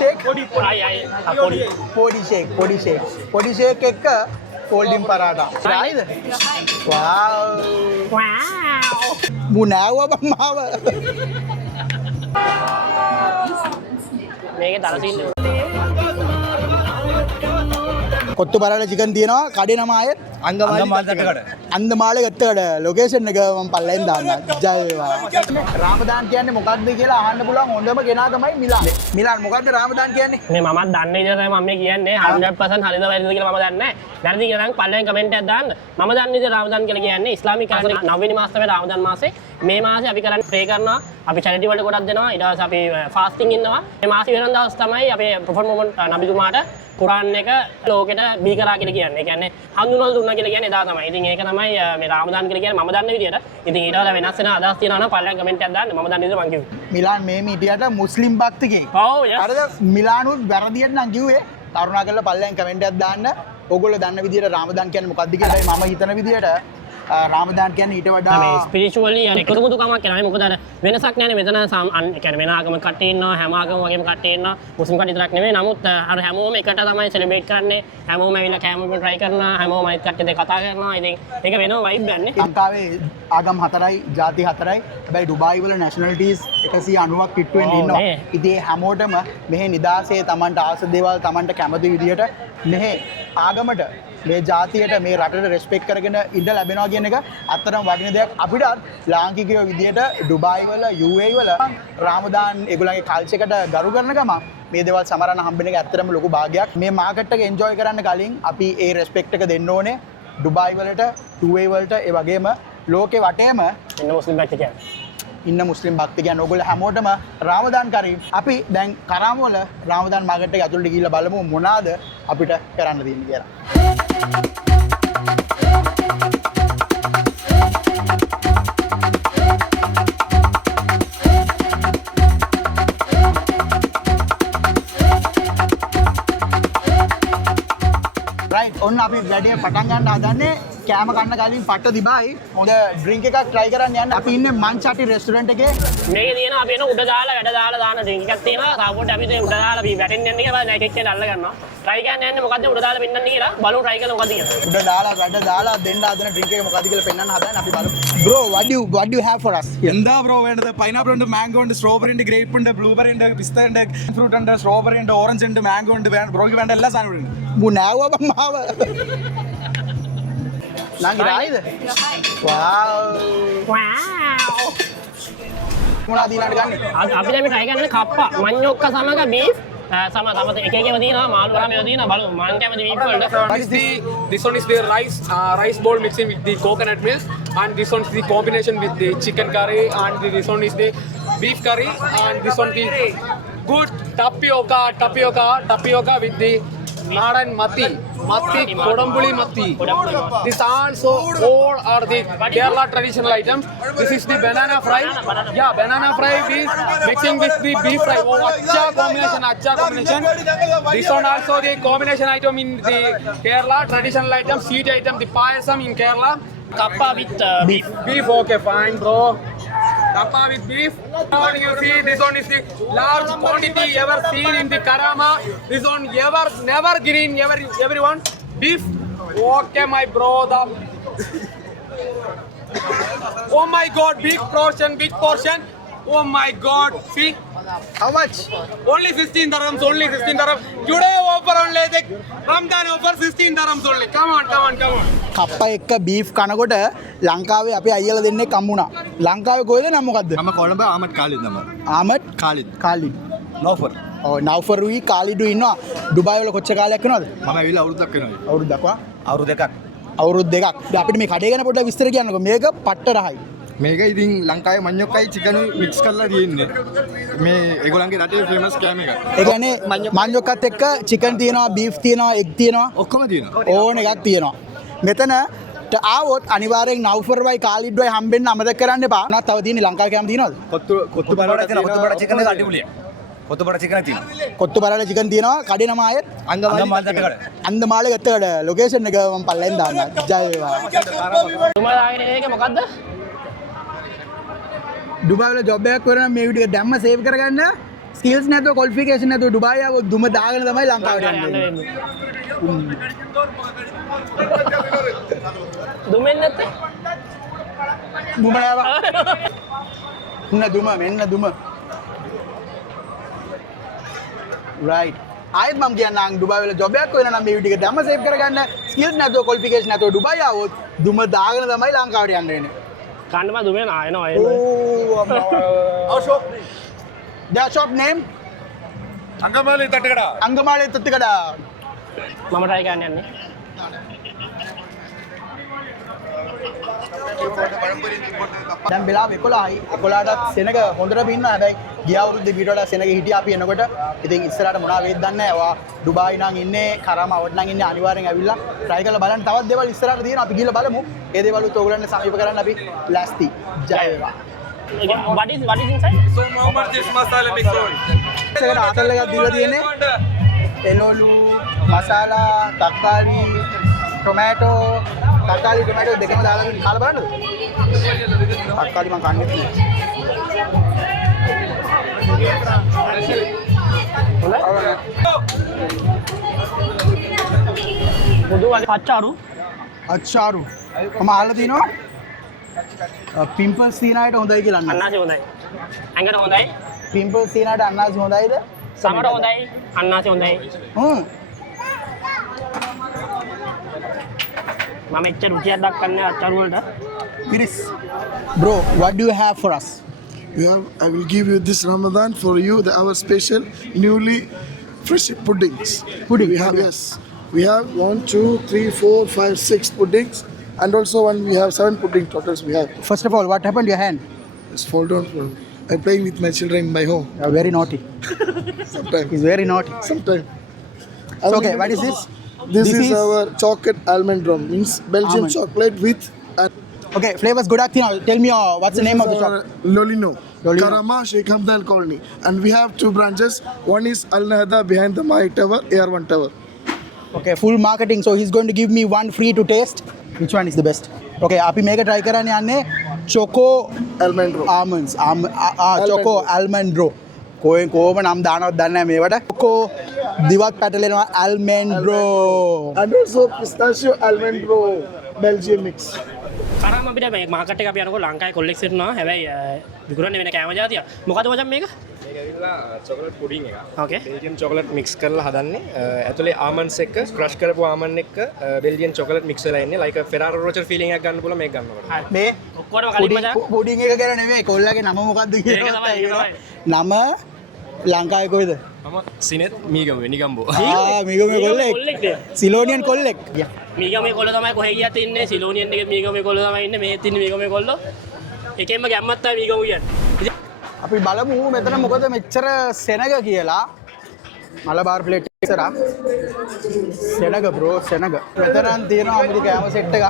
shake podi shake ekka cold drink paratha right wow munawa bammawa මේකේ දරසින්න kottu paratha chicken තියෙනවා කඩේ නම ආයෙත් අන්දමාලේ ගත්තකඩ ලොකේෂන් එක මම පල්ලෙන් දාන්න ජය වේවා රාමදාන් කියන්නේ මොකක්ද කියලා අහන්න පුළුවන් හොඳම කෙනා තමයි මිලාන් මොකක්ද රාමදාන් කියන්නේ මේ මමත් දන්නේ විදිහට තමයි මම මේ කියන්නේ 100% හරිද වැරදිද කියලා මම දන්නේ නැහැ. වැරදි කියලා නම් පල්ලෙන් කමෙන්ට් එකක් දාන්න. මම දන්නේ විදිහට රාමදාන් කියලා කියන්නේ ඉස්ලාමික කාලේ 9 වෙනි මාස තමයි රාමදාන් මාසේ. මේ මාසේ අපි කරන්නේ ප්‍රේ කරනවා. අපි චැරිටි වලට ගොඩක් දෙනවා. ඊට පස්සේ අපි ෆාස්ටිං ඉන්නවා. මේ මාසේ වෙනම දවස් තමයි අපේ ප්‍රොෆෙට් මොහමඩ් නබිතුමාට කුරාන් එක ලෝකෙට බී කරා කියලා කියන්නේ. ඒ කියන්නේ හඳුන්වලා දුන්නා කියලා කියන්නේ එදා තමයි. ඉතින් ඒක තමයි මේ රාමදාන් කියලා කියන්නේ මම දන්න විදිහට. ඉතින් ඊට වඩා වෙනස් වෙන අදහස් තියෙනවා නම් පල්ලෙන් කමෙන්ට් එකක් දාන්න. මම දන්න විදිහට මම කිව්වේ. මිලාන් මේ මීටියට මුස්ලිම් භක්තිකෙක්. ඔව් යා. හරිද? මිලානුත් වැරදියට නම් කිව්වේ. කරුණාකරලා පල්ලෙන් කමෙන්ට් එකක් දාන්න. ඕගොල්ලෝ දන්න විදිහට රාමදාන් කියන්නේ මොකක්ද කියලා මම හිතන විදිහට රාමදාන් කියන්නේ ඊට වඩා මේ ස්පිරිචුවලි එකතු කමක් කරන්නේ මොකද අර වෙනසක් නැහැ මෙතන කියන්නේ වෙන ආගමක කට්ටිය ඉන්නවා හැම ආගම වගේම කට්ටිය ඉන්නවා මුස්ලිම් කට්ටිය විතරක් නෙමෙයි නමුත් අර හැමෝම එකට තමයි සෙලිබ්‍රේට් කරන්නේ හැමෝම ඇවිල්ලා කෑම බීම try කරනවා හැමෝම අනිත් කට්ටිය දෙක කතා කරනවා ඉතින් ඒක වෙනම වයිබ් යන්නේ ලංකාවේ ආගම් 4යි ජාති 4යි හැබැයි ඩුබායි වල නැෂනලිටිස් 190ක් පිට්ටු වෙන්න ඉන්නවා ඉතින් හැමෝටම මෙහි නිදාසේ Tamanට ආස දේවල් Tamanට කැමති විදියට මෙහි ආගමට මේ ජාතියට මේ රටට රෙස්පෙක්ට් කරගෙන ඉඳ ලැබෙනවා කියන එක අත්‍තරම වටින දෙයක් අපිට ලාංකිකයෝ විදියට ඩුබායි වල UAE වල රාමදාන් ඒගොල්ලන්ගේ කල්චර් එකට ගරු කරන ගම මේ දේවල් සමරන්න හම්බෙන එක ඇත්තටම ලොකු භාගයක් මේ මාකට් එක එන්ජොයි කරන්න කලින් අපි ඒ රෙස්පෙක්ට් එක දෙන්න ඕනේ ඩුබායි වලට UAE වලට ඒ වගේම ලෝකේ වටේම ඉන්න මුස්ලිම් කට්ටිය ඉන්න මුස්ලිම් භක්තිකයන් ඕගොල්ලෝ හැමෝටම රාමදාන් කරීම් අපි දැන් කරාම වල රාමදාන් මාකට් එක ඇතුළට ගිහිල්ලා බලමු මොනවාද අපිට කරන්න තියෙන්නේ කියලා ඔන්න අපි වැඩේ පටන් ගන්න හදන්නේ කෑම කන්න කලින් පට්ට දිබායි හොඳ ඩ්‍රින්ක් එකක් try කරන්න යන්න අපි ඉන්නේ මන්චාටි රෙස්ටුරන්ට් එකේ මේකේ තියෙනවා අපි එන උඩ දාලා වැඩ දාලා දාන ඩ්‍රින්ක් එකක් තියෙනවා තාපොට අපි උඩ දාලා අපි වැටෙන්න යන්නේ කියලා නැකෙක් කියලා අල්ල ගන්නවා try කරන්න යන්නේ මොකද්ද උඩ දාලා පෙන්නන්නේ කියලා බලමු try කරලා මොකද්ද කියලා උඩ දාලා වැඩ දාලා දෙන්න හදන ඩ්‍රින්ක් එක මොකද්ද කියලා පෙන්නන්න හදන අපි බලමු bro what do you have for us എന്താ ബ്രോ വേണ്ടത് പൈനാപ്പിൾ ഉണ്ട് മാംഗോ ഉണ്ട് സ്ട്രോബെറി ഉണ്ട് ഗ്രേപ്പ് ഉണ്ട് ബ്ലൂബെറി ഉണ്ട് പിസ്ത ഉണ്ട് ഫ്രൂട്ട് ഉണ്ട് സ്ട്രോബെറി ഉണ്ട് ഓറഞ്ച് ഉണ്ട് മാംഗോ ഉണ്ട് ബ്രോയ്ക്ക് വേണ്ട എല്ലാ സാധനവും ഉണ്ട് മുനാവ ബമ്മാവ Nang iraid? Wow. මොනවද ඊළඟට ගන්නෙ? අපි දැන් මේ try කරන්නේ කප්පා මඤ්ඤොක්ක සමග beef සම එක එකව තියෙනවා මාළු වරම ඒවා තියෙනවා බලමු මං කැමති beef වලට This one is the rice bowl mixing with the coconut milk and this one is the combination with the chicken curry and this one is the beef curry and this one the good tapioca with the Nadan mati Kodambuli mati. This also all are the Kerala traditional items. This is the banana fry. Yeah, banana fry is mixing with the beef fry. Oh, acha combination. This one also the combination item in the Kerala traditional item, sweet item, the payasam in Kerala. Kappa with beef. Beef, okay, fine, bro. Kappa with beef. Now you see this one is the large quantity ever seen in the Karama. This one never green, everyone. Beef. Okay, my bro. Oh my God, big portion. Oh my God, see. How much? Only 16 dirhams. Today offer only the Ramadan offer 16 dirhams only. Come on. කප්පා එක්ක beef කනකොට ලංකාවේ අපේ අයියලා දෙන්නේ කම්මුණා. ලංකාවේ කොහෙද නම් මොකද්ද? මම කොළඹ ආමඩ් කාලිද් නම. ආමඩ් කාලිද්. නෝෆර්. ඔව් නව්ෆරුයි කාලිඩු ඉන්නවා. ඩුබායි වල කොච්චර කාලයක් වෙනවද? මම ඇවිල්ලා අවුරුද්දක් වෙනවා. අවුරුද්දක් වා? අවුරුදු දෙකක්. අපිට මේ කඩේ ගැන පොඩ්ඩක් විස්තර කියන්නකෝ. මේක පට්ට රහයි. මේක ඉතින් ලංකාවේ මඤ්ඤොක්කයි චිකනුයි මික්ස් කරලා තියෙන්නේ. මේ ඒගොල්ලන්ගේ රටේ ෆේමස් කෑම එකක්. ඒ කියන්නේ මඤ්ඤොක්කත් එක්ක චිකන් තියෙනවා, බීෆ් තියෙනවා, එග් තියෙනවා. ඔක්කොම තියෙනවා. ඕන එකක් තියෙනවා. මෙතන ආවොත් අනිවාර්යෙන් නව්ෆර්වයි කාලිඩ්වයි හම්බෙන්න අමතක කරන්න එපා. නැත්නම් තව තියෙන ලංකාවේ කෑම තියෙනවද? කොත්තු බරාට තියෙනවා. කොත්තු බරාට චිකන් එක අඩිපුලිය. කොත්තු බරාට චිකන් තියෙනවා. කොත්තු බරාට චිකන් තියෙනවා. කඩේ නම ආයෙත් අන්දමාලේ ගත්තකඩ ලොකේෂන් එක මම පල්ලෙන් දාන්න. ජය වේවා. තුමා දාගෙන මේක මොකද්ද? ඩුබායි වල ජොබ් එකක් කරන මේ වීඩියෝ එක දැම්ම සේව් කරගන්න ස්කිල්ස් නැතුව ක්වොලිෆිකේෂන් නැතුව ඩුබායි ආවොත් දුම දාගෙන තමයි ලංකාවට යන්නේ. දුමෙන් නැත්තේ? දුම නෑවා. දුම මෙන්න දුම. right. ආයෙත් මම කියන්නම් ඩුබායි වල ජොබ් එකක් වෙන නම් මේ වීඩියෝ එක දැම්ම සේව් කරගන්න. ස්කිල්ස් නැතුව ක්වොලිෆිකේෂන් නැතුව ඩුබායි ආවොත් දුම දාගෙන තමයි ලංකාවට යන්න වෙන්නේ. කන්නම දුමෙන් ආයනවා Oh, our shop. Their shop name? Angamaly තට්ටකඩ. Angamali Tattikada. මම try කරන්න යන්නේ. දැන් වෙලාව 11යි. 11ට සෙනග හොඳට පින්නවා. හැබැයි ගිය අවුරුද්දේ ඊට වඩා සෙනග හිටියා අපි එනකොට. ඉතින් ඉස්සරහට මොනවා වෙයිද දන්නේ නැහැ. ඔයා ඩුබායි නම් ඉන්නේ, කරාම අවුට් නම් ඉන්නේ අනිවාර්යෙන් ඇවිල්ලා try කරලා බලන්න. තවත් දේවල් ඉස්සරහට තියෙනවා. අපි ගිහලා බලමු. ඒ දේවල් උත් ඔයගොල්ලන්ට සමීප කරන්න අපි ලෑස්ති. ජය වේවා. what is inside? So how much this masala mix oil? ඒකට ආතල් එකක් දීලා තියෙන්නේ. එළවලු, මසාලා, තක්කාලි, ටොමැටෝ, තක්කාලි ටොමැටෝ දෙකම දාලා කාලා බලන්නද? තක්කාලි මම කන්නේ නැහැ. බුදු වලේ පච්චාරු අච්චාරු. මම අහලා තිනවා පිම්පල්ස් තියන අයට හොඳයි කියලා. අන්නාසි හොඳයි. ඇඟට හොඳයි. පිම්පල්ස් තියන අයට අන්නාසි හොඳයිද? සමට හොඳයි. අන්නාසි හොඳයි. මම එච්චර රුචියක් දක්වන්නේ අච්චාරු වලට. Chris, bro, what do you have for us? I will give you this Ramadan for you, our special newly fresh puddings. Pudding, We have, okay. yes. We have 1, 2, 3, 4, 5, 6 puddings. And also we have 7 pudding totals we have. First of all, what happened to your hand? It's fall down. I'm playing with my children in my home. You are very naughty. Sometimes. He's very naughty. Sometimes. So, okay, what is this? This is our chocolate almond rum. Means Belgian Almond. chocolate with Okay, flavors good. Tell me what's the name of the shop? Lolino. Lolino. Karama Sheikh Hamdan Colony. And we have 2 branches. One is Al Nahda behind the Mai Tower, AR1 Tower. Okay, full marketing. So he's going to give me one free to taste. Which one is the best? Okay, අපි මේක try කරන්න යන්නේ choco Almond rum. almonds. Choco almond ro. කොහොම නම් දානවද දන්නේ නැහැ මේවට. choco දිවත් පැටලෙනවා almond ro. And also pistachio almond rum. Belgian mix. කරාම අපිට මේ මාකට් එක අපි යනකොට ලංකාවේ කොල්ලෙක් සිටිනවා. හැබැයි විකුණන්නේ වෙන කෑම ජාතිය. මොකද මචං මේක? මේක ඇවිල්ලා චොකලට් පුඩින් එකක්. Okay. බෙල්ජියම් චොකලට් මික්ස් කරලා හදන්නේ. ඇතුලේ ආමන්ඩ්ස් එක්ක ක්‍රෂ් කරපු ආමන්ඩ් එක්ක බෙල්ජියම් චොකලට් මික්ස් වෙලා ඉන්නේ. like ෆෙරාරෝ රෝචර් ෆීලිං එකක් ගන්න පුළුවන් මේක ගන්නකොට. මේ ඔක්කොටම කලින් මචං. පුඩින් එක ගැන නෙවෙයි කොල්ලගේ නම මොකක්ද කියලා. නම ලංකාවේ කොයිද? මම සිනෙත් මීගම නිගම්බෝ. මිගමේ කොල්ලෙක්. සිලෝනියන් කොල්ලෙක්. මීගමේ කොල්ල තමයි කොහෙ ගියත් ඉන්නේ. සිලෝනියන් එකේ මීගමේ කොල්ල තමයි ඉන්නේ. මෙහෙත් ඉන්නේ මීගමේ කොල්ලෝ. එකෙන්ම ගැම්මක් තමයි මීගමු කියන්නේ. අපි බලමු මෙතන මොකද මෙච්චර සෙනග කියලා. මලබාර් ප්ලේට් එක ඉස්සරහා. සෙනග බ්‍රෝ සෙනග. මෙතනන් තියෙනවා අමුතු කෑම සෙට් එකක්.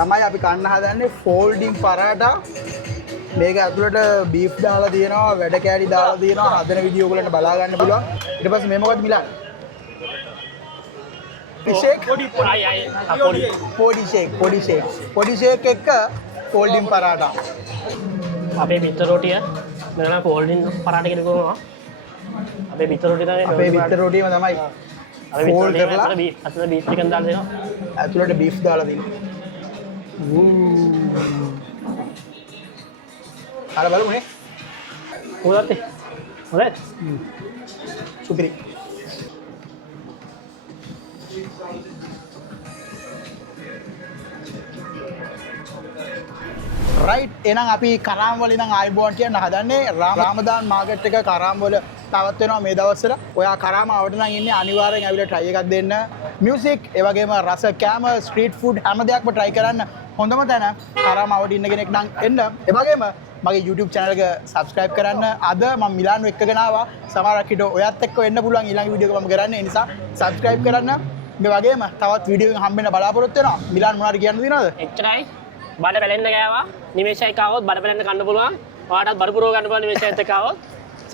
තමයි අපි කන්න හදන්නේ ෆෝල්ඩින් පරාටා. මේක ඇතුළට බීෆ් දාලා තියෙනවා, වැඩ කෑලි දාලා තියෙනවා. හදන විදිය ඔයගලන්ට බලා ගන්න පුළුවන්. ඊට පස්සේ මේ මොකක්ද මිලන්නේ? ෂේක් පොඩි ෂේක් එක්ක ෆෝල්ඩින් පරාටා. අපේ බිත්තර රොටිය මෙතන ෆෝල්ඩින් පරාට කියලා කරනවා. අපේ බිත්තර රොටිය තමයි අපේ විතර රොටියම තමයි ෆෝල්ඩ් කරලා අතන බීෆ් චිකන් දාලා දෙනවා. ඇතුළට බීෆ් දාලා තියෙනවා. අර බලමු නේ. හොඳයි. හොඳයි. සුපිරි. රයිට් එහෙනම් අපි කරාම් වල ඉඳන් ආයිබෝන් කියන හදන්නේ රාමදාන් මාකට් එක කරාම් වල තවත් වෙනවා මේ දවස්වල. ඔයා කරාම ආවට නම් ඉන්නේ අනිවාර්යෙන් ඇවිල්ලා try එකක් දෙන්න. මියුසික් ඒ වගේම රස කෑම ස්ට්‍රීට් ෆුඩ් හැම දෙයක්ම try කරන්න හොඳම තැන කරාම ආවට ඉන්න කෙනෙක් නම් එන්න. ඒ වගේම මගේ YouTube channel එක subscribe කරන්න. අද මම මිලානෝ එක්කගෙන ආවා. සමහරක් හිට ඔයත් එක්ක එන්න පුළුවන් ඊළඟ වීඩියෝ එක මම කරන්නේ. ඒ නිසා subscribe කරන්න. මේ වගේම තවත් වීඩියෝ එකකින් හම්බෙන්න බලාපොරොත්තු වෙනවා. මිලාන් මොනවද කියන්න දිනවද? එච්චරයි. බඩ පැලෙන්න ගෑවා. නිමේෂයක් ආවොත් බඩ පැලෙන්න කන්න පුළුවන්. ඔයාලටත් බඩ පුරව ගන්න පුළුවන් නිමේෂයත් එක්ක ආවොත්.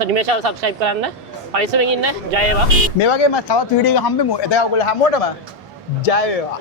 නිමේෂව සබ්ස්ක්‍රයිබ් කරන්න. පරිස්සමෙන් ඉන්න. ජය වේවා. මේ වගේම තවත් වීඩියෝ එකක් හම්බෙමු. එතකොට ඔයගොල්ලෝ හැමෝටම ජය වේවා.